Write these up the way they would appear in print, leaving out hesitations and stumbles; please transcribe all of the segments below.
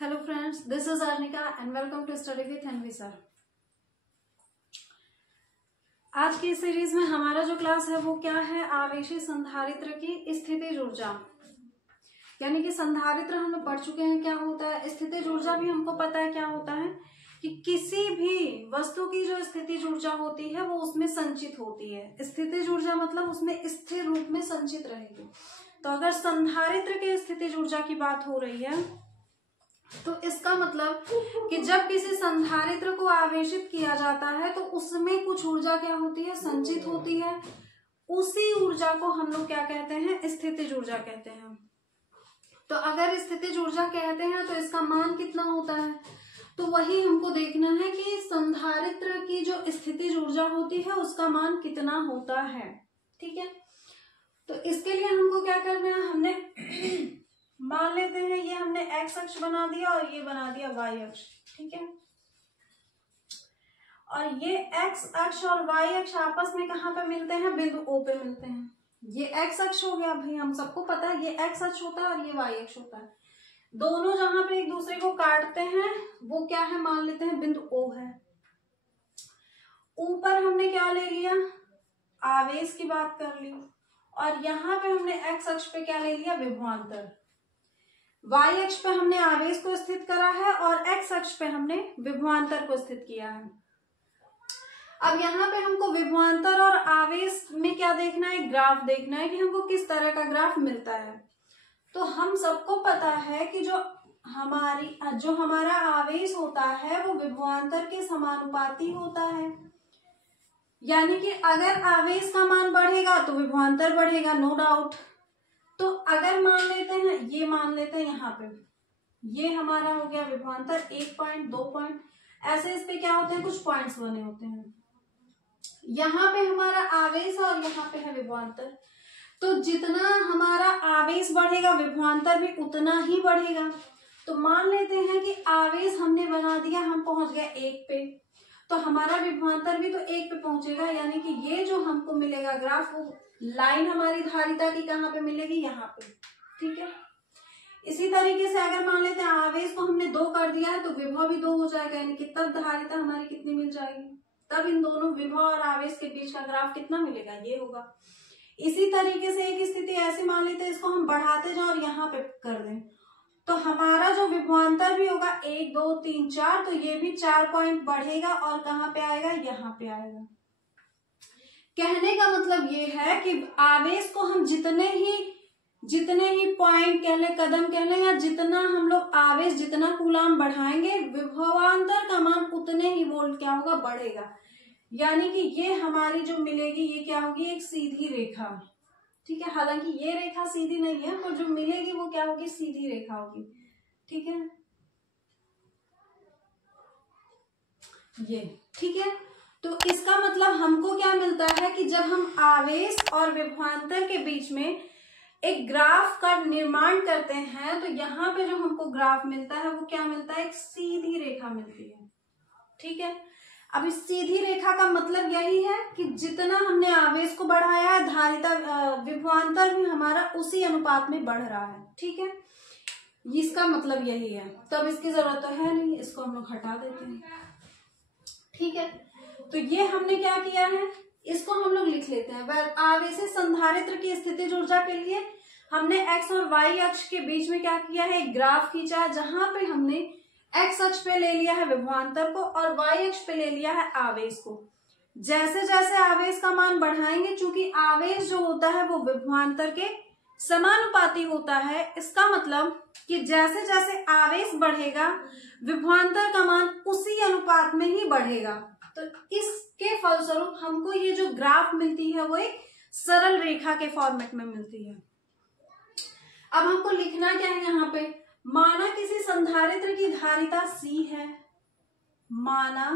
Hello friends, this is Arnika and welcome to Study with Anvi sir। आज की series में हमारा जो क्लास है वो क्या है, आवेशी संधारित्र की स्थितिज ऊर्जा। यानी कि संधारित्र हम पढ़ चुके हैं क्या होता है, स्थितिज ऊर्जा भी हमको पता है क्या होता है कि किसी भी वस्तु की जो स्थितिज ऊर्जा होती है वो उसमें संचित होती है। स्थितिज ऊर्जा मतलब उसमें स्थिर रूप में संचित रहेगी। तो अगर संधारित्र की स्थितिज ऊर्जा की बात हो रही है तो इसका मतलब कि जब किसी संधारित्र को आवेशित किया जाता है तो उसमें कुछ ऊर्जा क्या होती है, संचित होती है। उसी ऊर्जा को हम लोग क्या कहते हैं, स्थितिज ऊर्जा कहते हैं। तो अगर स्थितिज ऊर्जा कहते हैं तो इसका मान कितना होता है, तो वही हमको देखना है कि संधारित्र की जो स्थितिज ऊर्जा होती है उसका मान कितना होता है। ठीक है, तो इसके लिए हमको क्या करना है, हमने मान लेते हैं ये हमने एक्स अक्ष बना दिया और ये बना दिया वाई अक्ष। ठीक है, और ये एक्स अक्ष और वाई अक्ष आपस में कहाँ पे मिलते हैं, बिंदु ओ पे मिलते हैं। ये एक्स अक्ष हो गया, भाई हम सबको पता है ये एक्स अक्ष होता है और ये वाई अक्ष होता है। दोनों जहां पे एक दूसरे को काटते हैं वो क्या है, मान लेते हैं बिंदु ओ है। ऊपर हमने क्या ले लिया, आवेश की बात कर ली, और यहाँ पे हमने एक्स अक्ष पे क्या ले लिया, विभवांतर। वाई अक्ष पे हमने आवेश को स्थित करा है और एक्स अक्ष पे हमने विभवांतर को स्थित किया है। अब यहाँ पे हमको विभवांतर और आवेश में क्या देखना है, ग्राफ देखना है कि हमको किस तरह का ग्राफ मिलता है। तो हम सबको पता है कि जो हमारा आवेश होता है वो विभवांतर के समानुपाती होता है। यानी कि अगर आवेश का मान बढ़ेगा तो विभवांतर बढ़ेगा, नो डाउट। तो अगर मान लेते हैं, ये मान लेते हैं यहाँ पे ये हमारा हो गया विभवांतर, 1 पॉइंट 2 पॉइंट ऐसे इस पे क्या होते हैं, कुछ पॉइंट्स बने होते हैं। यहाँ पे हमारा आवेश और यहाँ पे है विभवांतर। तो जितना हमारा आवेश बढ़ेगा विभवांतर भी उतना ही बढ़ेगा। तो मान लेते हैं कि आवेश हमने बना दिया, हम पहुंच गए 1 पे, तो हमारा विभवांतर भी तो 1 पे पहुंचेगा। यानी कि ये जो हमको मिलेगा ग्राफ, वो लाइन हमारी धारिता की कहाँ पे मिलेगी, यहाँ पे। ठीक है, इसी तरीके से अगर मान लेते हैं आवेश को हमने 2 कर दिया है तो विभव भी 2 हो जाएगा। यानी कि तब धारिता हमारी कितनी मिल जाएगी, तब इन दोनों विभव और आवेश के बीच का ग्राफ कितना मिलेगा, ये होगा। इसी तरीके से एक स्थिति ऐसे मान लेते हैं, इसको हम बढ़ाते जाओ और यहाँ पे कर दें तो हमारा जो विभवांतर भी होगा 1 2 3 4, तो ये भी 4 पॉइंट बढ़ेगा और कहाँ पे आएगा, यहाँ पे आएगा। कहने का मतलब ये है कि आवेश को हम जितने ही पॉइंट कह लें, कदम कह लें, या जितना हम लोग आवेश जितना कूलाम बढ़ाएंगे विभवांतर का मान उतने ही वोल्ट क्या होगा, बढ़ेगा। यानी कि ये हमारी जो मिलेगी ये क्या होगी, एक सीधी रेखा। ठीक है, हालांकि ये रेखा सीधी नहीं है पर जो मिलेगी वो क्या होगी, सीधी रेखा होगी। ठीक है, ये ठीक है। तो इसका मतलब हमको क्या मिलता है कि जब हम आवेश और विभवांतर के बीच में एक ग्राफ का निर्माण करते हैं तो यहाँ पे जो हमको ग्राफ मिलता है वो क्या मिलता है, एक सीधी रेखा मिलती है। ठीक है, अब इस सीधी रेखा का मतलब यही है कि जितना हमने आवेश को बढ़ाया है धारिता विभवांतर भी हमारा उसी अनुपात में बढ़ रहा है। ठीक है, इसका मतलब यही है। तब इसकी जरूरत तो है नहीं, इसको हम लोग हटा देते हैं। ठीक है, तो ये हमने क्या किया है, इसको हम लोग लिख लेते हैं। आवेशी संधारित्र की स्थितिज ऊर्जा के लिए हमने एक्स और वाई अक्ष के बीच में क्या किया है, एक ग्राफ खींचा, जहां पे हमने एक्स अक्ष पे ले लिया है विभवांतर को और वाई अक्ष पे ले लिया है आवेश को। जैसे जैसे आवेश का मान बढ़ाएंगे, चूंकि आवेश जो होता है वो विभवांतर के समानुपाती होता है, इसका मतलब कि जैसे जैसे आवेश बढ़ेगा विभवांतर का मान उसी अनुपात में ही बढ़ेगा। तो इसके फलस्वरूप हमको ये जो ग्राफ मिलती है वो एक सरल रेखा के फॉर्मेट में मिलती है। अब हमको लिखना क्या है, यहाँ पे माना किसी संधारित्र की धारिता C है, माना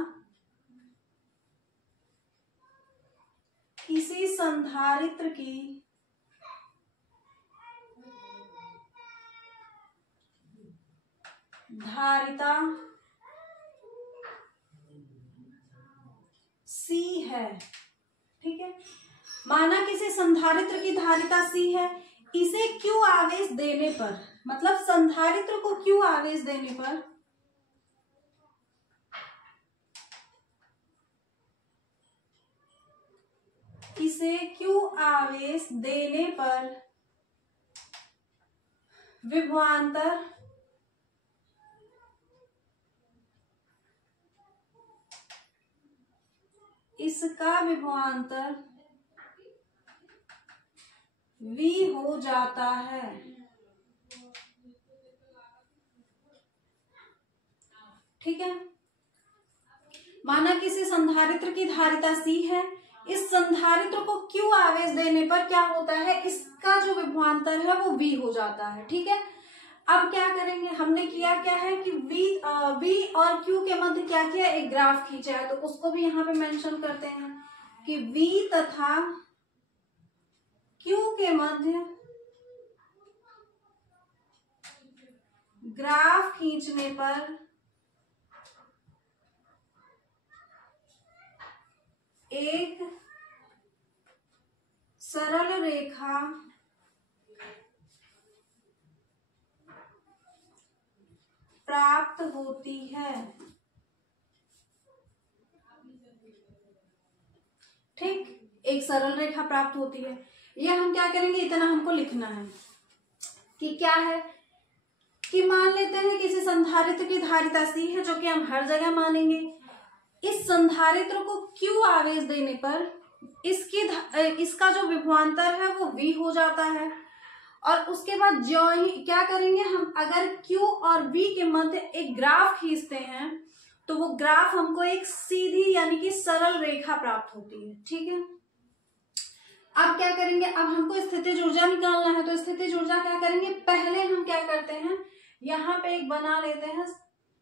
किसी संधारित्र की धारिता C है। ठीक है, माना किसी संधारित्र की धारिता C है, इसे Q आवेश देने पर मतलब संधारित्र को Q आवेश देने पर इसे Q आवेश देने पर विभवांतर इसका विभवांतर V हो जाता है। ठीक है, माना किसी संधारित्र की धारिता C है, इस संधारित्र को Q आवेश देने पर क्या होता है, इसका जो विभवांतर है वो V हो जाता है। ठीक है, अब क्या करेंगे, हमने किया क्या है कि V और Q के मध्य क्या किया, एक ग्राफ खींचा है, तो उसको भी यहाँ पे मेंशन करते हैं कि V तथा Q के मध्य ग्राफ खींचने पर एक सरल रेखा प्राप्त होती है। ठीक, एक सरल रेखा प्राप्त होती है। ये हम क्या करेंगे, इतना हमको लिखना है कि क्या है कि मान लेते हैं किसी संधारित्र की धारिता C है, जो कि हम हर जगह मानेंगे। इस संधारित्र को Q आवेश देने पर इसका जो विभवांतर है वो V हो जाता है। और उसके बाद जो ही क्या करेंगे हम, अगर Q और V के मध्य एक ग्राफ खींचते हैं तो वो ग्राफ हमको एक सीधी यानी कि सरल रेखा प्राप्त होती है। ठीक है, अब क्या करेंगे, अब हमको स्थितिज ऊर्जा निकालना है, तो स्थितिज ऊर्जा क्या करेंगे, पहले हम क्या करते हैं, यहाँ पे एक बना लेते हैं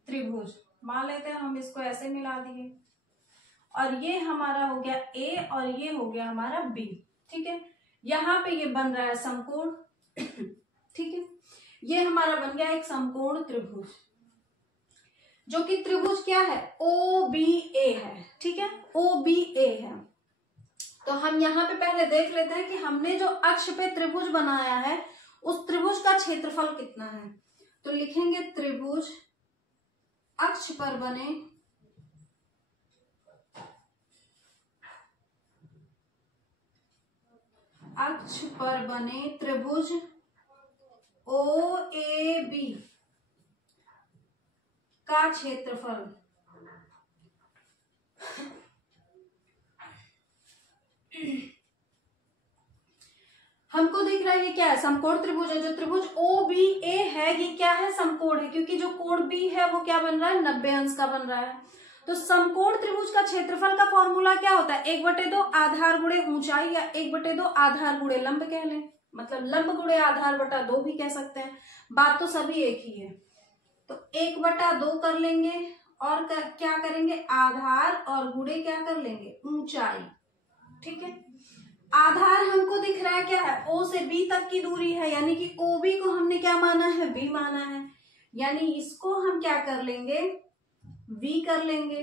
त्रिभुज, मान लेते हैं हम इसको ऐसे मिला दिए, और ये हमारा हो गया A और ये हो गया हमारा B। ठीक है, यहाँ पे ये बन रहा है समकोण। ठीक है, ये हमारा बन गया एक समकोण त्रिभुज, जो कि त्रिभुज क्या है, OBA है। ठीक है, OBA है। तो हम यहाँ पे पहले देख लेते हैं कि हमने जो अक्ष पे त्रिभुज बनाया है उस त्रिभुज का क्षेत्रफल कितना है। तो लिखेंगे त्रिभुज अक्ष पर बने त्रिभुज OAB का क्षेत्रफल हमको दिख रहा है, ये क्या है, समकोण त्रिभुज है। जो त्रिभुज OBA है ये क्या है, समकोण है, क्योंकि जो कोण B है वो क्या बन रहा है, 90 अंश का बन रहा है। तो समकोण त्रिभुज का क्षेत्रफल का फॉर्मूला क्या होता है, 1/2 आधार गुणे ऊंचाई, या 1/2 आधार गुणे लंब कह लें, मतलब लंब गुणे आधार बटा 2 भी कह सकते हैं, बात तो सभी एक ही है। तो 1/2 कर लेंगे और क्या करेंगे, आधार और गुणे क्या कर लेंगे, ऊंचाई। ठीक है, आधार हमको दिख रहा है क्या है, O से B तक की दूरी है, यानी कि OB को हमने क्या माना है, B माना है, यानी इसको हम क्या कर लेंगे, V कर लेंगे।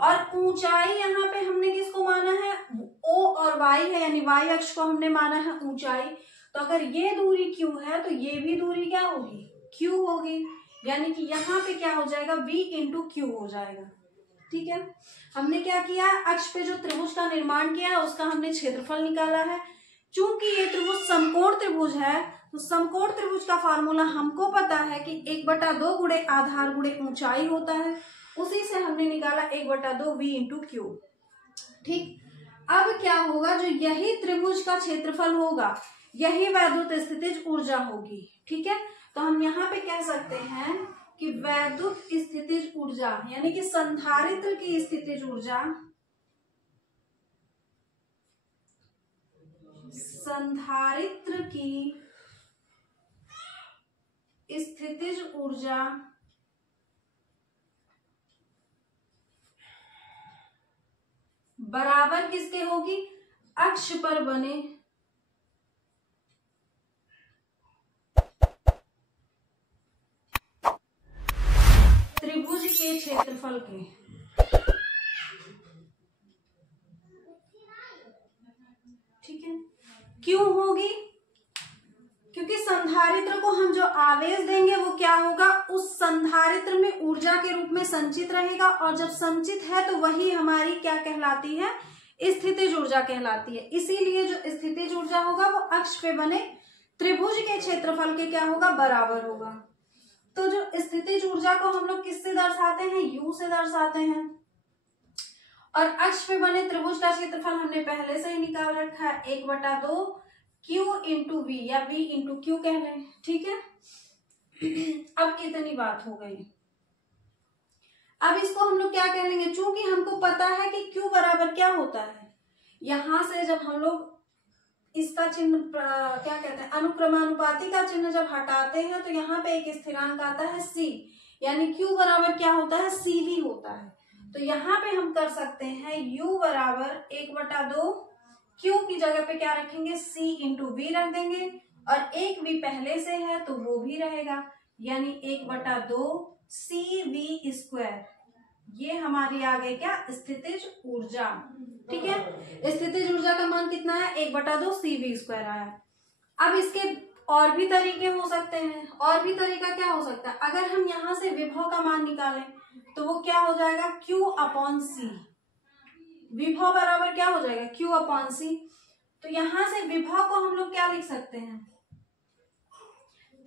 और ऊंचाई यहाँ पे हमने किसको माना है, O और Y है, यानी Y अक्ष को हमने माना है ऊंचाई। तो अगर ये दूरी Q है तो ये भी दूरी क्या होगी, Q होगी, यानी कि यहाँ पे क्या हो जाएगा, V × Q हो जाएगा। ठीक है, हमने क्या किया, अक्ष पे जो त्रिभुज का निर्माण किया उसका हमने क्षेत्रफल निकाला है। चूंकि ये त्रिभुज समकोण त्रिभुज है तो समकोण त्रिभुज का फार्मूला हमको पता है कि 1/2 गुणे आधार गुणे ऊंचाई होता है, उसी से हमने निकाला 1/2 V × Q। ठीक, अब क्या होगा, जो यही त्रिभुज का क्षेत्रफल होगा यही वैद्युत स्थितिज ऊर्जा होगी। ठीक है, तो हम यहाँ पे कह सकते हैं कि वैद्युत स्थितिज ऊर्जा यानी कि संधारित्र की स्थितिज ऊर्जा, संधारित्र की स्थितिज ऊर्जा बराबर किसके होगी, अक्ष पर बने त्रिभुज के क्षेत्रफल के। ठीक है, क्यों होगी, क्योंकि संधारित्र को हम जो आवेश देंगे वो क्या होगा, उस संधारित्र में ऊर्जा के रूप में संचित रहेगा, और जब संचित है तो वही हमारी क्या कहलाती है, स्थितिज ऊर्जा कहलाती है। इसीलिए जो स्थितिज ऊर्जा होगा वो अक्ष पे बने त्रिभुज के क्षेत्रफल के क्या होगा, बराबर होगा। तो जो स्थितिज ऊर्जा को हम लोग किससे दर्शाते हैं, यू से दर्शाते हैं, और अक्ष पे बने त्रिभुज का क्षेत्रफल हमने पहले से ही निकाल रखा है, 1/2 Q इंटू वी या V इंटू क्यू कह लें, ठीक है। अब इतनी बात हो गई। अब इसको हम लोग क्या कह लेंगे, चूंकि हमको पता है कि Q बराबर क्या होता है, यहां से जब हम लोग इसका चिन्ह क्या कहते हैं, अनुक्रमानुपाती का चिन्ह जब हटाते हैं तो यहाँ पे एक स्थिरांक आता है C, यानी Q बराबर क्या होता है, CV होता है। तो यहाँ पे हम कर सकते हैं U बराबर 1/2 Q की जगह पे क्या रखेंगे, C इंटू वी रख देंगे, और एक V पहले से है तो वो भी रहेगा, यानी 1/2 CV स्क्वायर। ये हमारी आ गई क्या, स्थितिज ऊर्जा, ठीक है। स्थितिज ऊर्जा का मान कितना है, 1/2 CV स्क्वायर आया। अब इसके और भी तरीके हो सकते हैं, और भी तरीका क्या हो सकता है, अगर हम यहाँ से विभव का मान निकालें तो वो क्या हो जाएगा, Q/C। विभव बराबर क्या हो जाएगा, Q/C। तो यहां से विभव को हम लोग क्या लिख सकते हैं,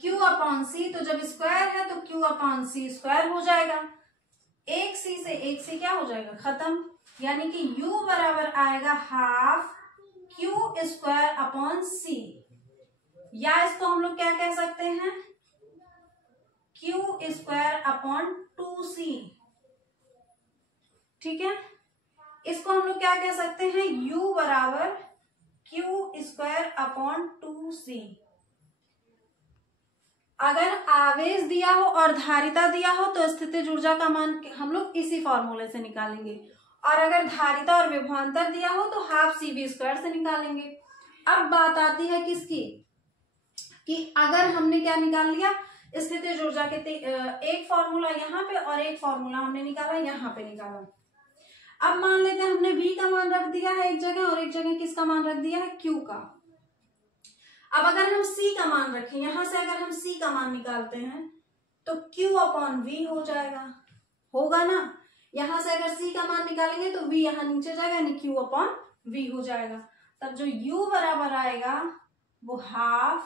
Q/C। तो जब स्क्वायर है तो Q/C स्क्वायर हो जाएगा, एक C से एक C क्या हो जाएगा, खत्म, यानी कि U बराबर आएगा 1/2 Q²/C, या इसको हम लोग क्या कह सकते हैं, Q²/2C, ठीक है। इसको हम लोग क्या कह सकते हैं, U बराबर Q²/2C। अगर आवेश दिया हो और धारिता दिया हो तो स्थितिज ऊर्जा का मान हम लोग इसी फॉर्मूले से निकालेंगे, और अगर धारिता और विभवांतर दिया हो तो 1/2 CV² से निकालेंगे। अब बात आती है किसकी, कि अगर हमने क्या निकाल लिया, स्थितिज ऊर्जा के एक फॉर्मूला यहाँ पे और एक फॉर्मूला हमने निकाला यहाँ पे निकाला। अब मान लेते हैं हमने V का मान रख दिया है एक जगह, और एक जगह किसका मान रख दिया है, Q का। अब अगर हम C का मान रखें, यहां से अगर हम C का मान निकालते हैं तो Q/V हो जाएगा, होगा ना। यहां से अगर C का मान निकालेंगे तो V यहाँ नीचे जाएगा, यानी Q/V हो जाएगा। तब जो U बराबर आएगा वो 1/2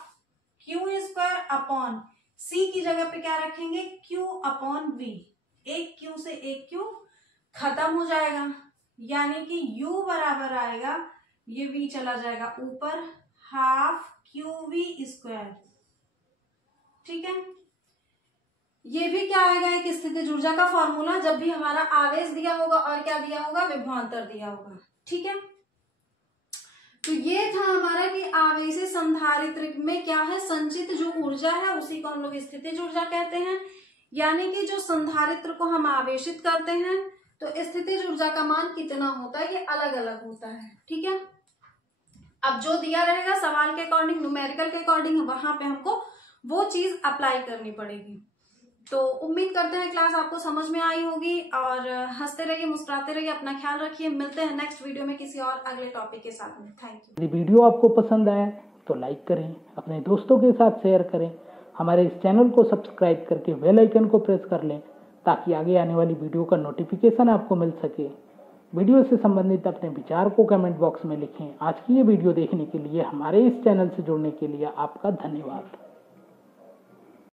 Q²/C की जगह पे क्या रखेंगे, Q/V। एक Q से एक Q खत्म हो जाएगा, यानी कि U बराबर आएगा, ये V चला जाएगा ऊपर, 1/2 QV², ठीक है। ये भी क्या आएगा, एक स्थितिज ऊर्जा का फॉर्मूला, जब भी हमारा आवेश दिया होगा और क्या दिया होगा, विभवांतर दिया होगा, ठीक है। तो ये था हमारा कि आवेशी संधारित्र में क्या है, संचित जो ऊर्जा है उसी को हम लोग स्थितिज ऊर्जा कहते हैं, यानी कि जो संधारित्र को हम आवेशित करते हैं तो स्थितिज ऊर्जा का मान कितना होता है, ये अलग अलग होता है, ठीक है। अब जो दिया रहेगा सवाल के अकॉर्डिंग, न्यूमेरिकल के अकॉर्डिंग, वहां पे हमको वो चीज अप्लाई करनी पड़ेगी। तो उम्मीद करते हैं क्लास आपको समझ में आई होगी, और हंसते रहिए, मुस्कुराते रहिए, अपना ख्याल रखिए। मिलते हैं नेक्स्ट वीडियो में किसी और अगले टॉपिक के साथ में। Thank you. यदि वीडियो आपको पसंद आया तो लाइक करें, अपने दोस्तों के साथ शेयर करें, हमारे इस चैनल को सब्सक्राइब करके बेल आइकन को प्रेस कर लें, ताकि आगे आने वाली वीडियो का नोटिफिकेशन आपको मिल सके। वीडियो से संबंधित अपने विचार को कमेंट बॉक्स में लिखें। आज की ये वीडियो देखने के लिए, हमारे इस चैनल से जुड़ने के लिए आपका धन्यवाद।